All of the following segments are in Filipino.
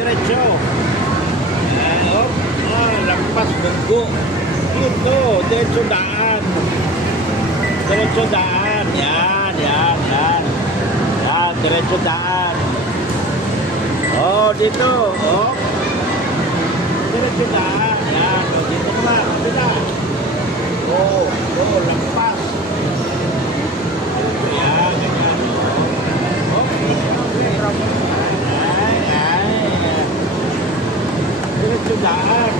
diretso. Yan, oh. Ah, lampas, bunggo. Ito, diretso daan. Diretso daan. Yan, yan, yan. Yan, diretso daan. Oh, dito. Oh. Diretso daan. Yan, oh, dito naman. Dito. Oh, oh, lampas. Yan, ganyan. Oh, ay, ay. Diretso daan.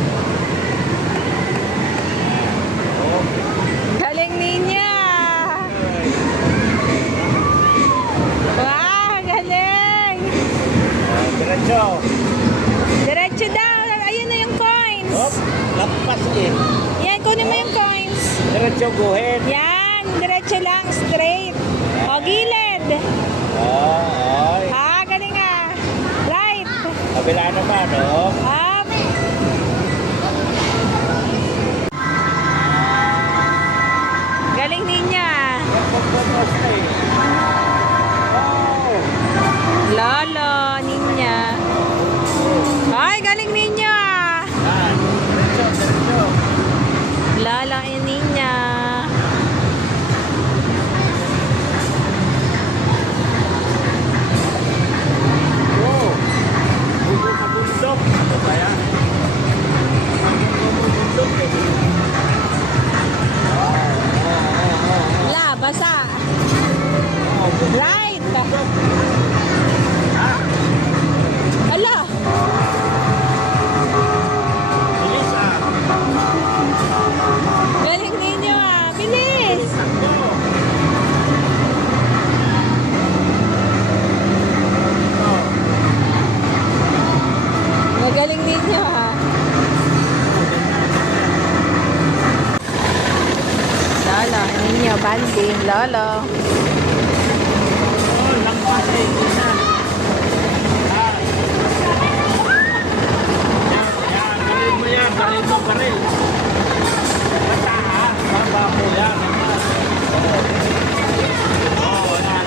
Oh. Galing niya. Wow, galing. Diretso. Diretso daw. Ayun na yung coins. Hop, lampas eh. Yan, kunin mo yung coins. Diretso guhin. Yan, diretso lang, straight. O, gilid. Oh, ay. Ah, galing ah. Right. Kabila naman, oh. Up. Galing niya. Oh. Lolo, ninya. Ay, galing ninya. Yan. Diretso, diretso. Lolo, ninya. Oh. Bugo sa bundok. Ano ba yan? Bundok eh. La, basa. Right. Ala. Bilis ah. Galing ninyo ah. Bilis. Takbo. Magaling ninyo ah. Lolo, ninyo, banding. Lolo. Oh, lampas eh. Yan. Yan, galing mo yan. Galing mo, galing. Basta ha. Baba mo yan. Oh, yan.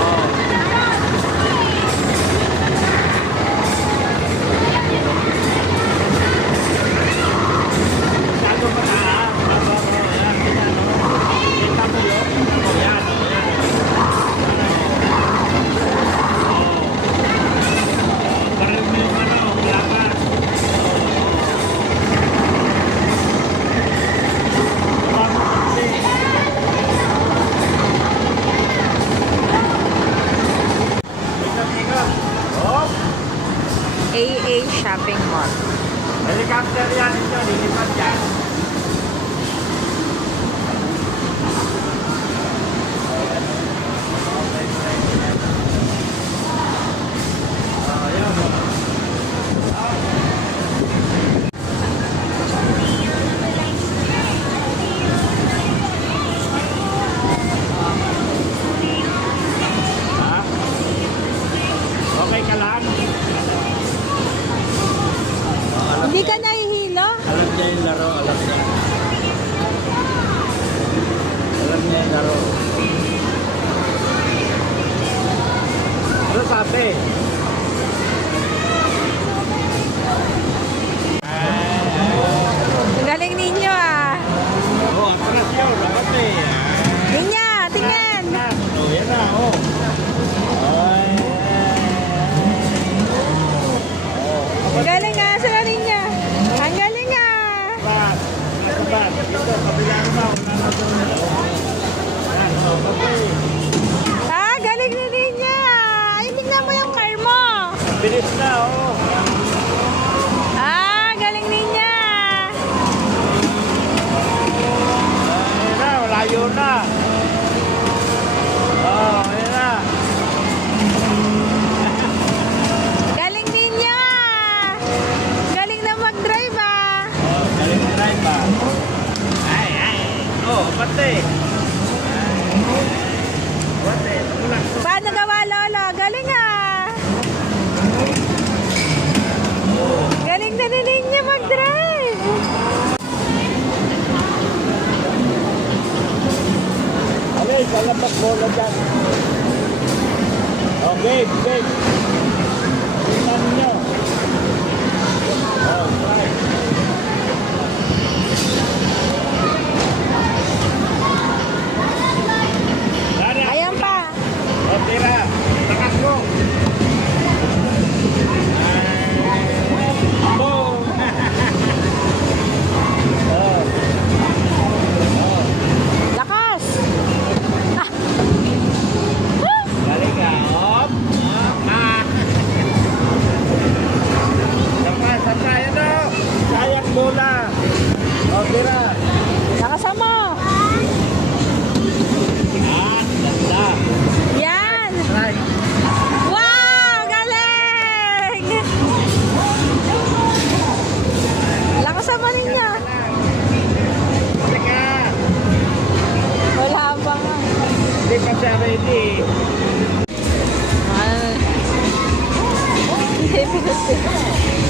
Oh. Masyado mataas. Baba mo. Yan. Yan, oh. Kita mo yun. Kita mo. Yan, oh. Yan, oh. Galing mo yung ano, lakas. Baba mo kasi. Ikot-ikot. Oh, AA Shopping Mall. helicopter yan ito, lilipad yan. Oh, yan. Ha? Okay ka lang? Hindi ka nahihilo? Alam niya yung laro, alam niya. Alam niya yung laro. Ano sabi? Galing ninyo ah. Oh, atras yun. Dapat eh. Ninya, tingnan. Oh, yan na, oh. Ay, Galing ah, sila ninya. Ang galing ah. Bad. Ano bad? Ito, kabila naman. Wala na doon. Yan, oh, okay. Ah, galing ni ninya. Ay, tingnan mo yung car mo. Bilis na, oh. Ah, galing ninya. Ayun na, malayo na. Oh, ayun na. Galing ninya. Galing na mag-drive ah. Oh, galing mo drive ba? Ay, ay. Oh, pati. Pati, tulang. Paano gawa lolo? Galing ah. Galing na ni ninya mag-drive. Okay, salamat bola dyan. Okay, okay.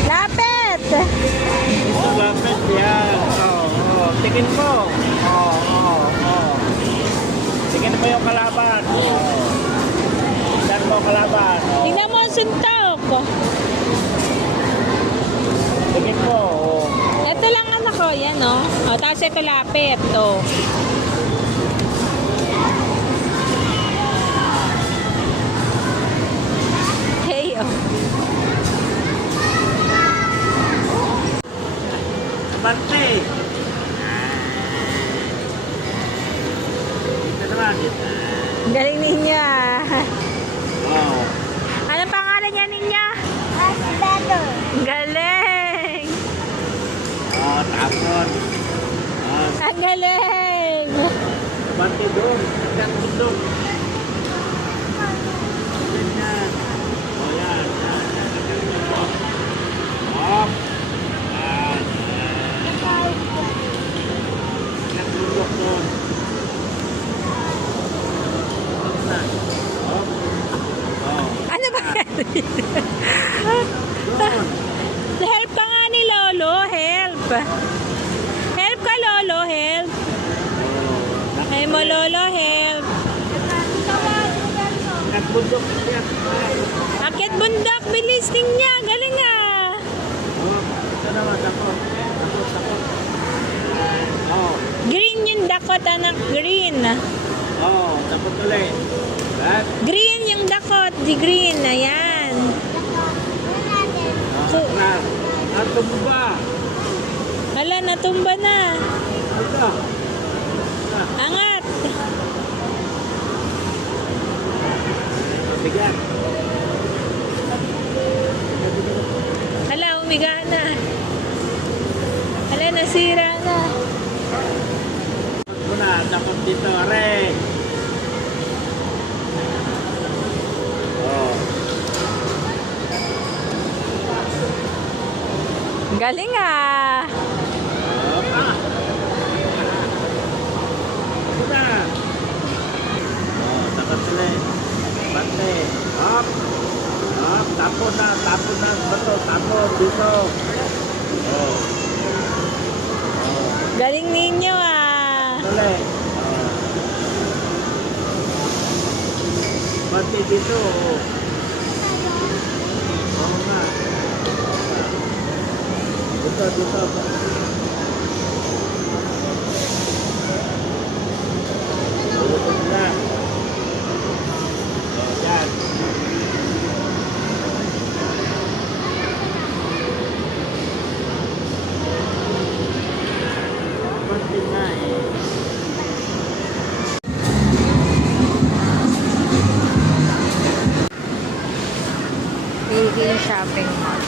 Lapit! Ito lapit yan. Tingin mo. Tingin mo yung kalaban. Tingnan mo kalaban. Tingnan mo ang suntok. Tingin mo. Ito lang anak ko, yan oh. O, tapos ito lapit, oh. Hey, oh. Bante. Ito naman. Ang galing ninyo, ah. Oh. Anong pangalan niya ninyo? Ang galing! Tapon. Ang galing! Bante doon. Hanggang doon. Ganyan. Yan. Up. Yan. Nagulok doon. Ano ba yan? Doon. Help ka nga ni Lolo, help! Help ka, Lolo, help! Ay mo, Lolo, help! Nagbundok siya. Akit bundok, bilis niya, galing ah! Ito naman, takot. Green yung dakot, anak, green. Takot ulit. Back. Green yung dakot, di green, ayan. Natumba. Hala, natumba na. Ito. Angat. Bigat. Hala, umiga na. Hala, nasira na. Muna, takot dito, are. Galing ah. Muna. Takot ulit. Bante. Up. Tapon na. Bato. Tapon dito. Galing ninyo ah. Ulit. Bante dito. Oo nga. Dito. Dito na. Yan. Bante na eh. Philippine Shopping Mall.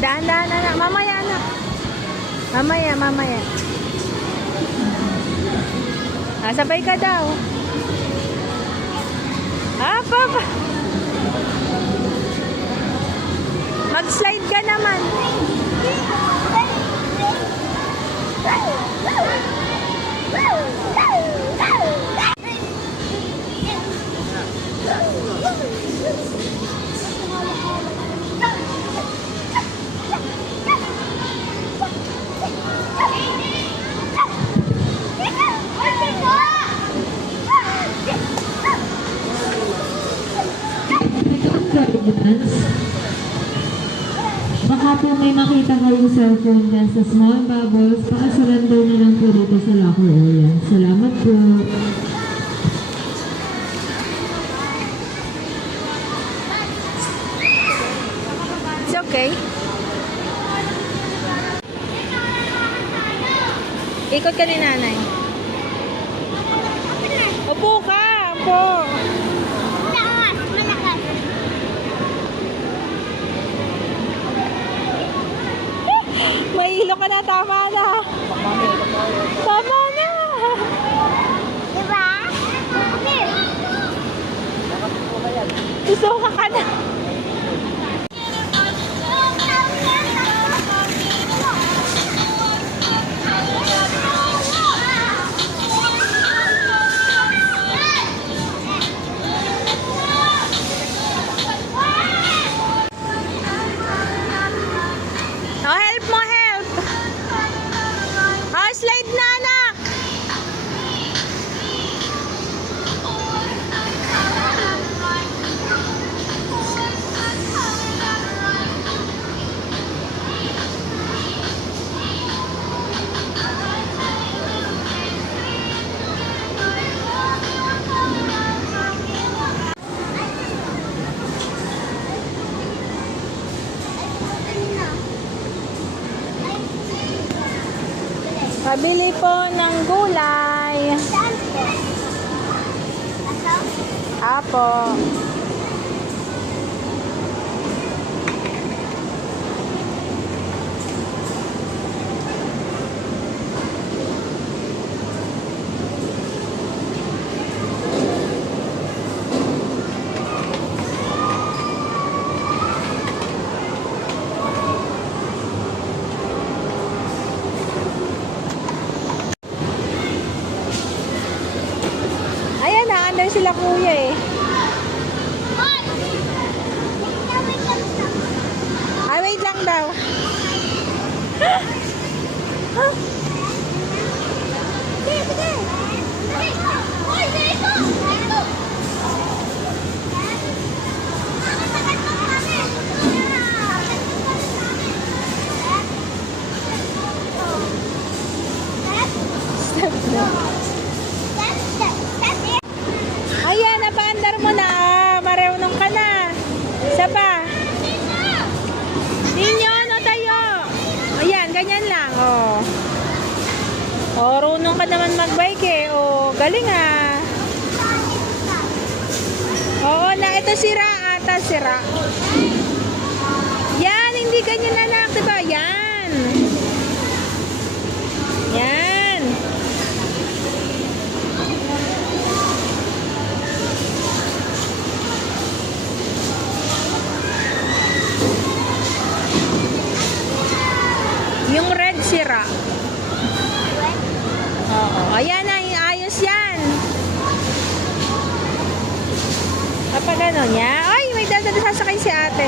Daan-daan anak. Mamaya anak. Mamaya. Sabay ka daw. Papa. Mag-slide ka naman. Baka po may makita kayong cellphone dyan sa small bubbles, pakasurrender na lang po dito sa locker area. Salamat po. It's okay. Ikot ka ni nanay. Upo ka. Upo. May ilok ka na, tama na. Tama na. Diba? Okay. Isuka ka na. Oh, help mo, help. Oh, slide na, anak. Pabili po ng gulay. Apo. Ayan, na-under sila kuya eh. Ay, wait lang daw. Ayan, napaandar mo na. Marunong ka na. Isa pa. Ninyo, ano tayo? Ayan, ganyan lang. Oh. Oh, runong ka naman magbike eh. Oh, galing ah. Oo, na ito sira ata, sira. Yan, hindi ganyan na lang, diba? Yan. Yan. Yung red sira. Oo. Ayan na, ayos yan. Kapag ano niya. Ay, may dadali sasakay si ate.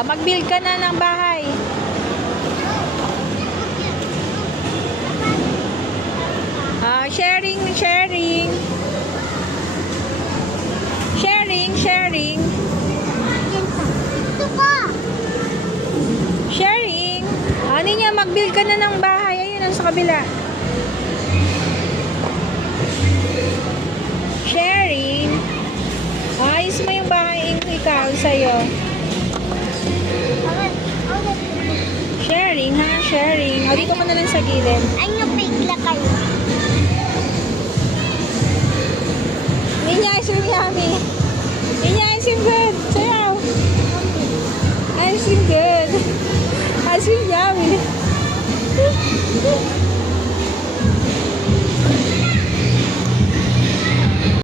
Mag-build ka na ng bahay. Sharing. Sharing. Sharing. Ano niya, mag-build ka na ng bahay. Ayun, sa kabila. Sharing. Ayos mo yung bahay ikaw sa'yo. Sharing, ha? Sharing. O, dito ka na lang sa gilid. Ano pigla kayo? Ninya, ice cream yummy. Ninya, ice cream good. Sayaw. Ice cream good. Ice cream yummy.